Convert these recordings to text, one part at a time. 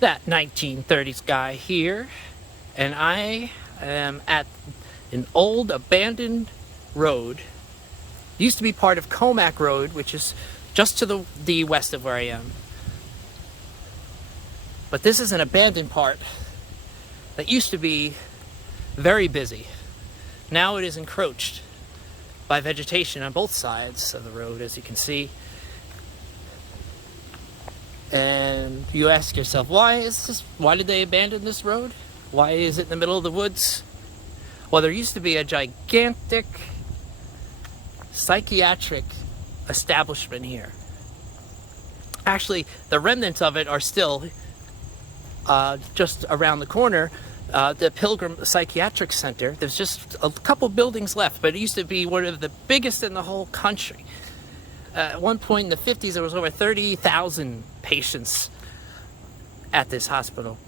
That 1930s guy here, and I am at an old abandoned road. It used to be part of Comac Road, which is just to the west of where I am. But this is an abandoned part that used to be very busy. Now it is encroached by vegetation on both sides of the road, as you can see. And you ask yourself, why did they abandon this road? Why is it in the middle of the woods? Well, there used to be a gigantic psychiatric establishment here. Actually, the remnants of it are still just around the corner. The Pilgrim Psychiatric Center. There's just a couple buildings left, but it used to be one of the biggest in the whole country. At one point in the 50s, there was over 30,000 patients at this hospital.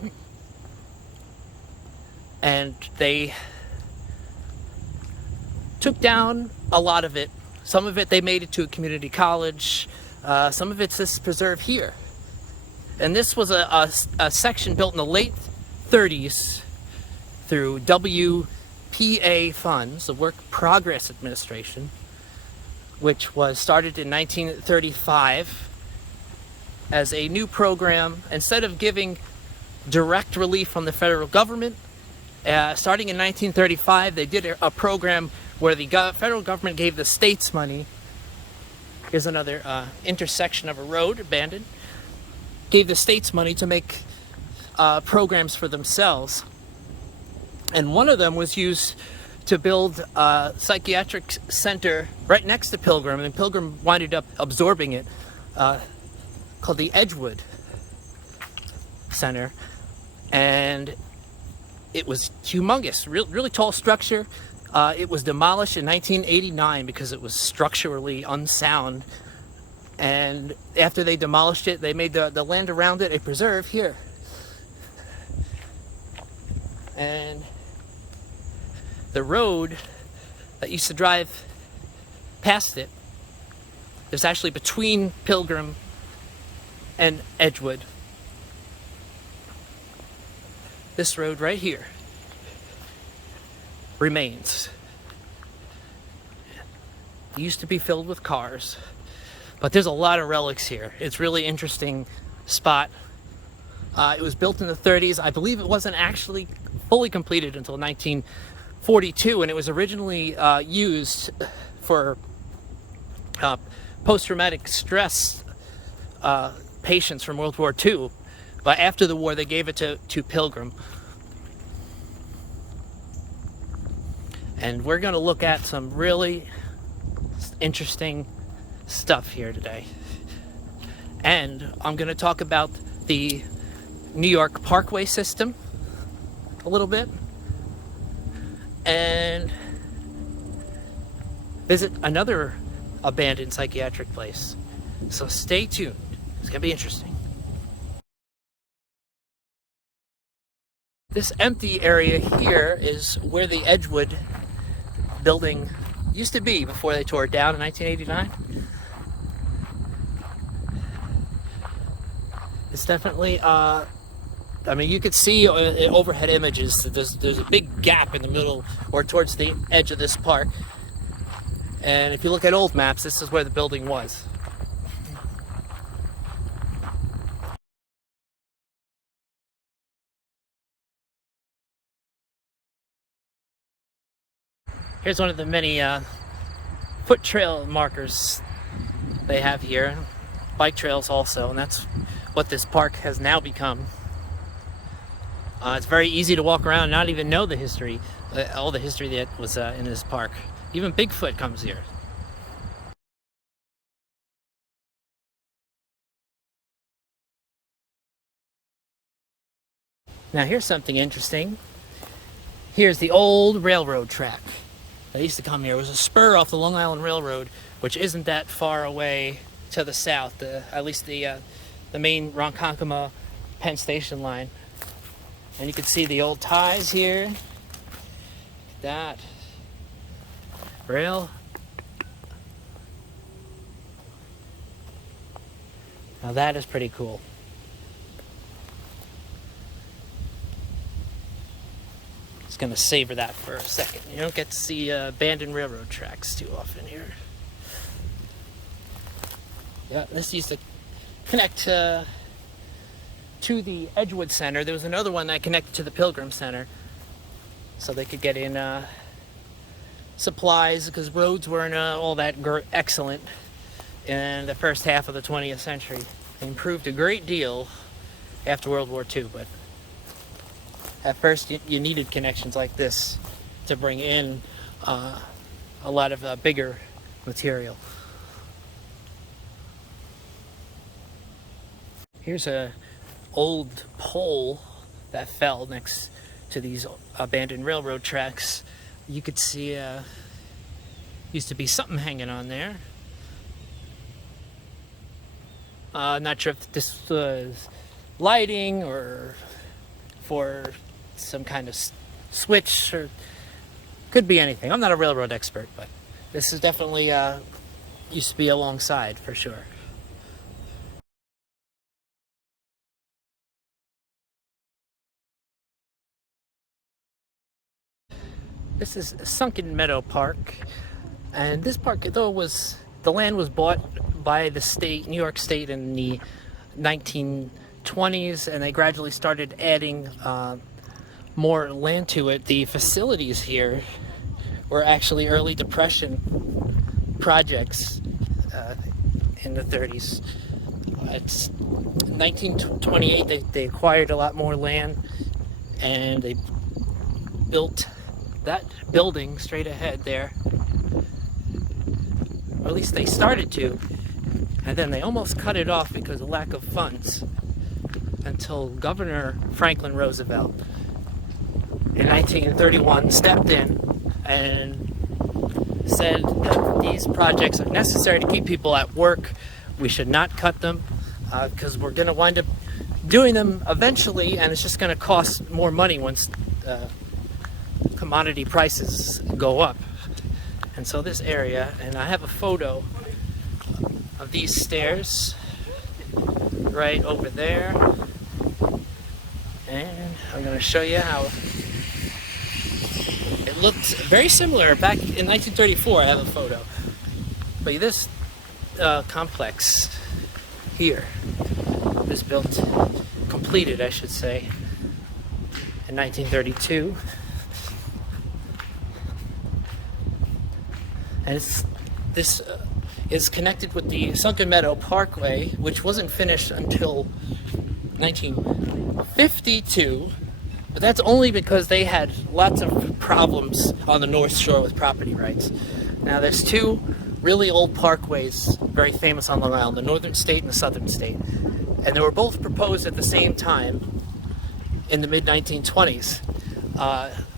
And they took down a lot of it. Some of it they made it to a community college. Some of it's this preserve here. And this was a section built in the late 30s through WPA funds, the Work Progress Administration, which was started in 1935 as a new program. Instead of giving direct relief from the federal government, starting in 1935, they did a program where the federal government gave the states money. Here's another intersection of a road, abandoned. Gave the states money to make programs for themselves. And one of them was used to build a psychiatric center right next to Pilgrim, and Pilgrim winded up absorbing it, called the Edgewood Center. And it was humongous, really tall structure. It was demolished in 1989 because it was structurally unsound. And after they demolished it, they made the land around it a preserve here. And the road that used to drive past it, there's actually between Pilgrim and Edgewood. This road right here remains. It used to be filled with cars, but there's a lot of relics here. It's a really interesting spot. It was built in the 30s. I believe it wasn't actually fully completed until 1942, and it was originally used for post-traumatic stress patients from World War II. But after the war, they gave it to Pilgrim. And we're going to look at some really interesting stuff here today. And I'm going to talk about the New York Parkway system a little bit. And visit another abandoned psychiatric place. So stay tuned. It's going to be interesting. This empty area here is where the Edgewood building used to be before they tore it down in 1989. It's definitely, I mean, you could see in overhead images that there's a big gap in the middle or towards the edge of this park. And if you look at old maps, this is where the building was. Here's one of the many foot trail markers they have here. Bike trails also, and that's what this park has now become. It's very easy to walk around and not even know the history, all the history that was in this park. Even Bigfoot comes here. Now here's something interesting. Here's the old railroad track. I used to come here. It was a spur off the Long Island Railroad, which isn't that far away to the south, at least the main Ronkonkoma Penn Station line. And you can see the old ties here. Look at that. Rail. Now that is pretty cool. Just gonna savor that for a second. You don't get to see abandoned railroad tracks too often here. Yeah, this used to connect to the Edgewood Center. There was another one that connected to the Pilgrim Center, so they could get in supplies, because roads weren't all that excellent in the first half of the 20th century. They improved a great deal after World War II, but at first you needed connections like this to bring in a lot of bigger material. Here's a old pole that fell next to these abandoned railroad tracks. You could see used to be something hanging on there. Not sure if this was lighting or for some kind of switch, or could be anything. I'm not a railroad expert, but this is definitely used to be alongside for sure. This is Sunken Meadow Park, and this park, though, the land was bought by the state, New York State, in the 1920s, and they gradually started adding more land to it. The facilities here were actually early Depression projects in the 30s. It's 1928 they acquired a lot more land, and they built that building straight ahead there. Or at least they started to, and then they almost cut it off because of lack of funds, until Governor Franklin Roosevelt in 1931 stepped in and said that these projects are necessary to keep people at work. We should not cut them because we're going to wind up doing them eventually, and it's just going to cost more money once commodity prices go up. And so this area, and I have a photo of these stairs right over there, and I'm going to show you how it looked very similar back in 1934. I have a photo, but this complex here was built, completed I should say, in 1932. And this is connected with the Sunken Meadow Parkway, which wasn't finished until 1952, but that's only because they had lots of problems on the North Shore with property rights. Now there's two really old parkways very famous on Long Island, the Northern State and the Southern State, and they were both proposed at the same time in the mid-1920s.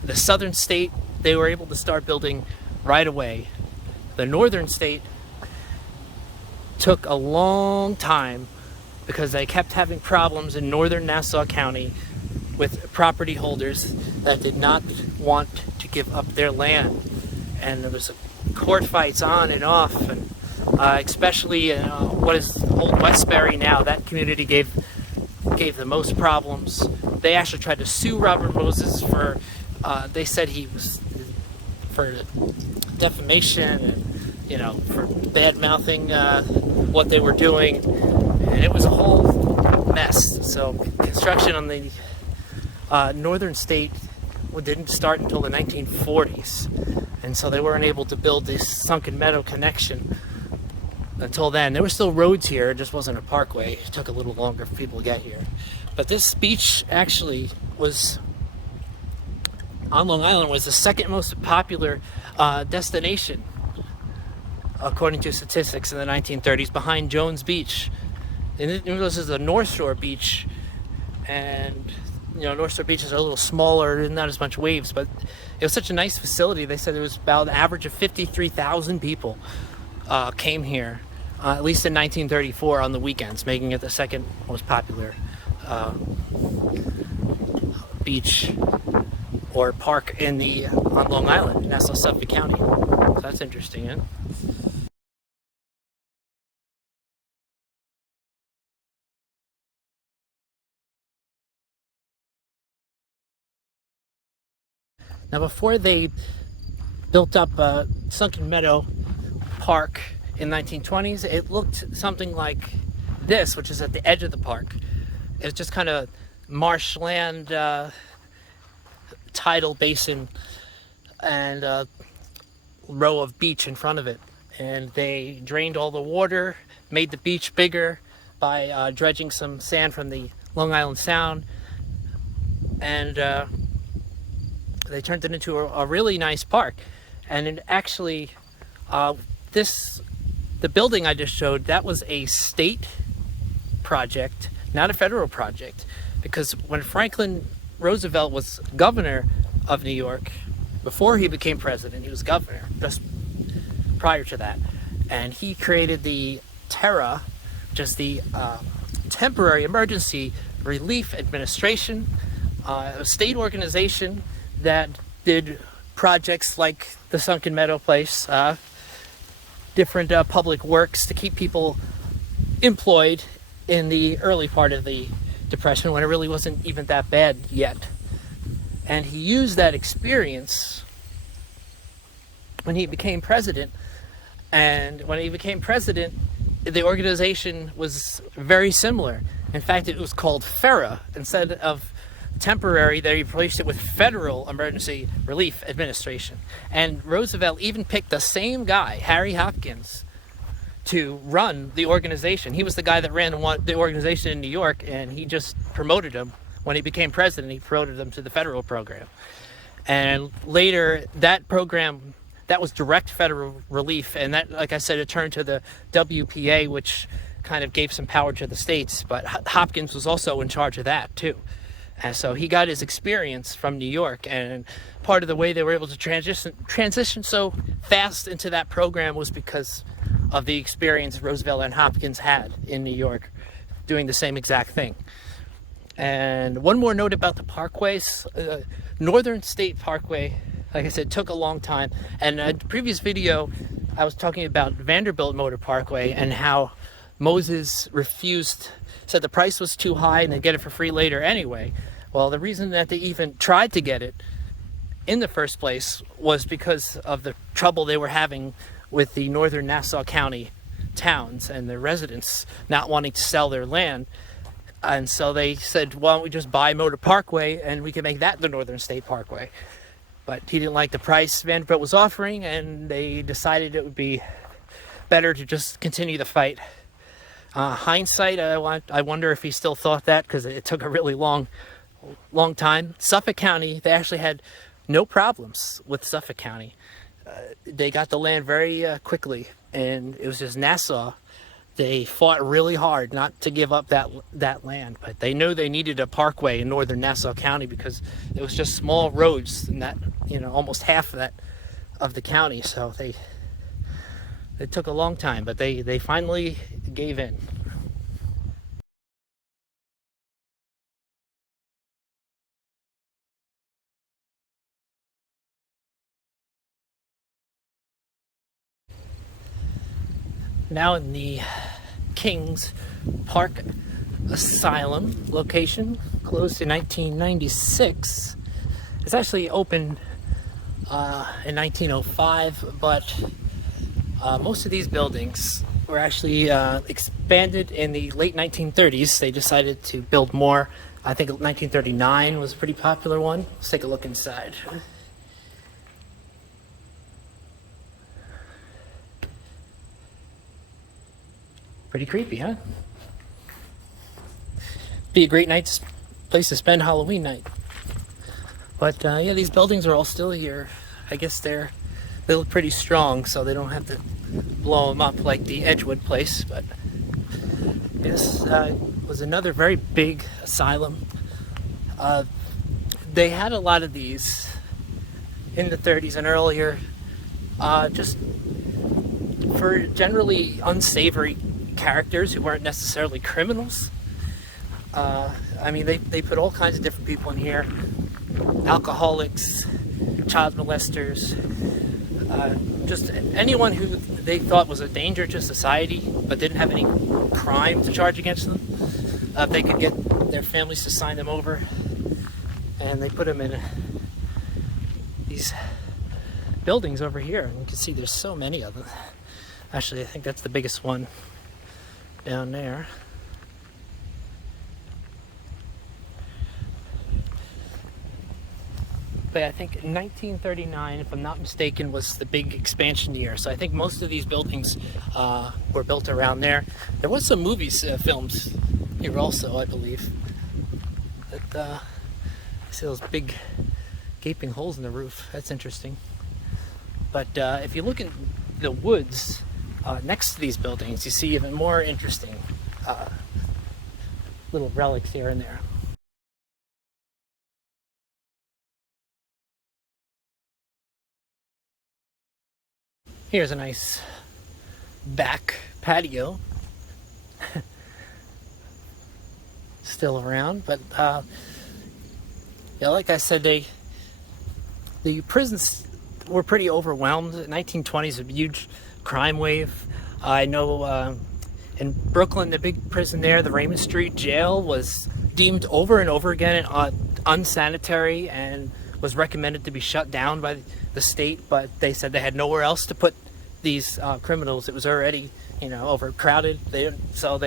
The Southern State, they were able to start building right away. The Northern State took a long time because they kept having problems in northern Nassau County with property holders that did not want to give up their land. And there was court fights on and off, and especially in what is Old Westbury now. That community gave the most problems. They actually tried to sue Robert Moses for, they said he was for defamation and, you know, for bad mouthing what they were doing, and it was a whole mess. So construction on the Northern State didn't start until the 1940s, and so they weren't able to build this Sunken Meadow connection until then. There were still roads here, it just wasn't a parkway. It took a little longer for people to get here. But this beach actually was, on Long Island, was the second most popular destination, according to statistics, in the 1930s, behind Jones Beach. And this is the North Shore Beach, and you know, North Shore Beach is a little smaller, not as much waves, but it was such a nice facility. They said there was about an average of 53,000 people came here, at least in 1934 on the weekends, making it the second most popular beach or park on Long Island, Nassau Suffolk County. So that's interesting, yeah? Now, before they built up Sunken Meadow Park in 1920s, it looked something like this, which is at the edge of the park. It was just kind of marshland, tidal basin, and a row of beach in front of it. And they drained all the water, made the beach bigger by dredging some sand from the Long Island Sound, and they turned it into a really nice park. And it actually, the building I just showed, that was a state project, not a federal project, because when Franklin Roosevelt was governor of New York, before he became president, he was governor just prior to that, and he created the TERA, which is the Temporary Emergency Relief Administration, a state organization that did projects like the Sunken Meadow place, different public works to keep people employed in the early part of the Depression, when it really wasn't even that bad yet. And he used that experience when he became president. And when he became president, the organization was very similar. In fact, it was called FERA. Instead of temporary, they replaced it with Federal Emergency Relief Administration. And Roosevelt even picked the same guy, Harry Hopkins, to run the organization. He was the guy that ran the organization in New York, and he just promoted him. When he became president, he promoted him to the federal program. And later, that program, that was direct federal relief, and that, like I said, it turned to the WPA, which kind of gave some power to the states, but Hopkins was also in charge of that too. And so he got his experience from New York, and part of the way they were able to transition so fast into that program was because of the experience Roosevelt and Hopkins had in New York doing the same exact thing. And one more note about the parkways. Northern State Parkway, like I said, took a long time. And in a previous video, I was talking about Vanderbilt Motor Parkway and how Moses refused, said the price was too high and they'd get it for free later anyway. Well, the reason that they even tried to get it in the first place was because of the trouble they were having with the northern Nassau County towns and their residents not wanting to sell their land. And so they said, why don't we just buy Motor Parkway and we can make that the Northern State Parkway. But he didn't like the price Vanderbilt was offering, and they decided it would be better to just continue the fight. Hindsight, I wonder if he still thought that, because it took a really long time. Suffolk County, they actually had no problems with Suffolk County. They got the land very quickly, and it was just Nassau. They fought really hard not to give up that land, but they knew they needed a parkway in northern Nassau County because it was just small roads, and that, almost half of the county. So it took a long time, but they finally gave in. Now in the Kings Park Asylum location, closed in 1996. It's actually opened in 1905, but most of these buildings were actually expanded in the late 1930s. They decided to build more. I think 1939 was a pretty popular one. Let's take a look inside. Pretty creepy, huh? Be a great place to spend Halloween night. But yeah, these buildings are all still here. I guess they look pretty strong, so they don't have to blow them up like the Edgewood place. But this was another very big asylum. They had a lot of these in the 30s and earlier, just for generally unsavory characters who weren't necessarily criminals. I mean, they put all kinds of different people in here. Alcoholics, child molesters, just anyone who they thought was a danger to society but didn't have any crime to charge against them. They could get their families to sign them over, and they put them in these buildings over here, and you can see there's so many of them. Actually, I think that's the biggest one down there. But I think 1939, if I'm not mistaken, was the big expansion year. So I think most of these buildings were built around there. There was some movies filmed here also, I believe. But see those big gaping holes in the roof. That's interesting. But if you look in the woods next to these buildings, you see even more interesting little relics here and there. Here's a nice back patio. Still around, but yeah, like I said, the prisons were pretty overwhelmed. The 1920s, a huge crime wave. I know in Brooklyn, the big prison there, the Raymond Street Jail, was deemed over and over again unsanitary and was recommended to be shut down by the state, but they said they had nowhere else to put these criminals. It was already, overcrowded. So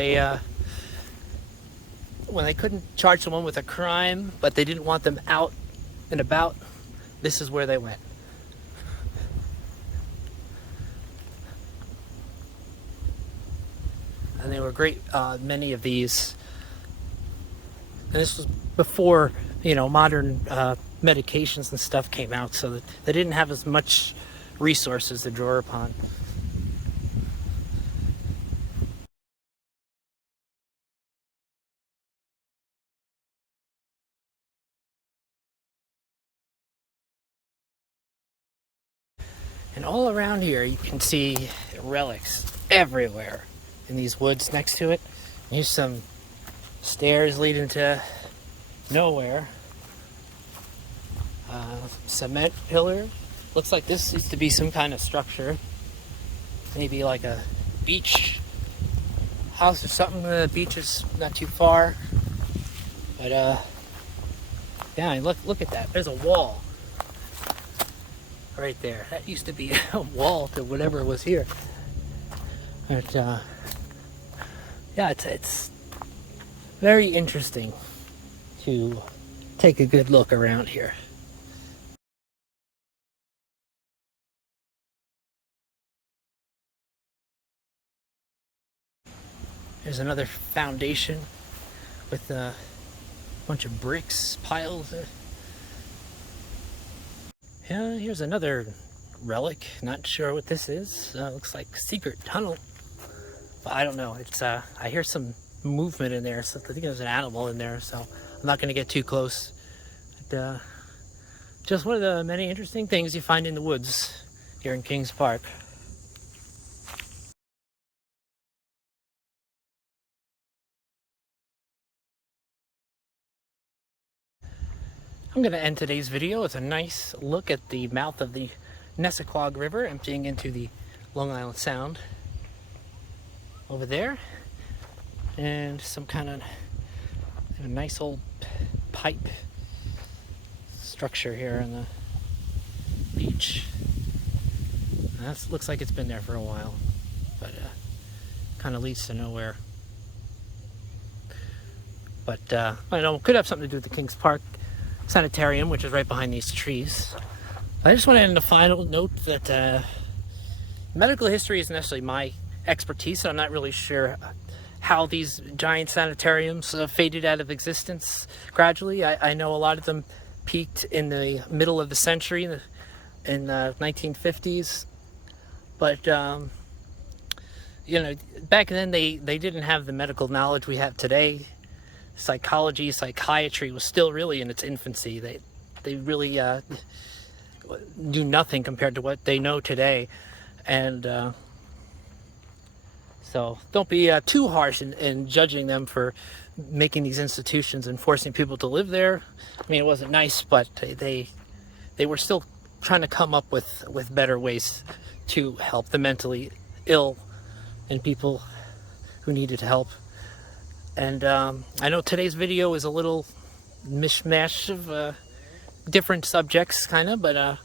when they couldn't charge someone with a crime, but they didn't want them out and about, this is where they went. And they were great, many of these. And this was before, modern medications and stuff came out, so that they didn't have as much resources to draw upon. And all around here you can see relics everywhere in these woods next to it. Here's some stairs leading to nowhere. Cement pillar. Looks like this used to be some kind of structure. Maybe like a beach house or something. The beach is not too far. But yeah, look at that. There's a wall right there. That used to be a wall to whatever was here. But yeah, it's very interesting to take a good look around here. There's another foundation with a bunch of bricks piled. Yeah, here's another relic. Not sure what this is. Looks like a secret tunnel. But I don't know. It's I hear some movement in there. So I think there's an animal in there. So I'm not going to get too close. But, just one of the many interesting things you find in the woods here in Kings Park. I'm going to end today's video with a nice look at the mouth of the Nessequag River emptying into the Long Island Sound over there, and some kind of a nice old pipe structure here on the beach. That looks like it's been there for a while, but kind of leads to nowhere. But I know it could have something to do with the Kings Park Sanitarium, which is right behind these trees. I just want to end a final note that medical history isn't necessarily my expertise. I'm not really sure how these giant sanitariums faded out of existence gradually. I know a lot of them peaked in the middle of the century, in the 1950s. But, back then they didn't have the medical knowledge we have today. Psychology, psychiatry was still really in its infancy. They really do nothing compared to what they know today. And so don't be too harsh in judging them for making these institutions and forcing people to live there. I mean, it wasn't nice, but they were still trying to come up with better ways to help the mentally ill and people who needed help. And I know today's video is a little mishmash of different subjects, kind of, but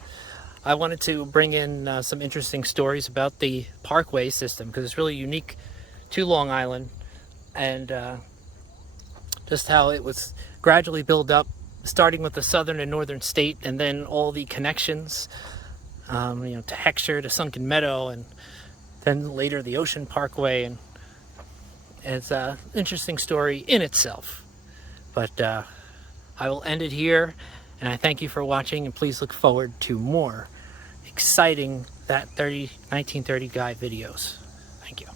I wanted to bring in some interesting stories about the parkway system because it's really unique to Long Island, and just how it was gradually built up, starting with the southern and northern state, and then all the connections, to Heckscher, to Sunken Meadow, and then later the Ocean Parkway, and it's an interesting story in itself. But I will end it here, and I thank you for watching, and please look forward to more exciting 1930 guide videos. Thank you.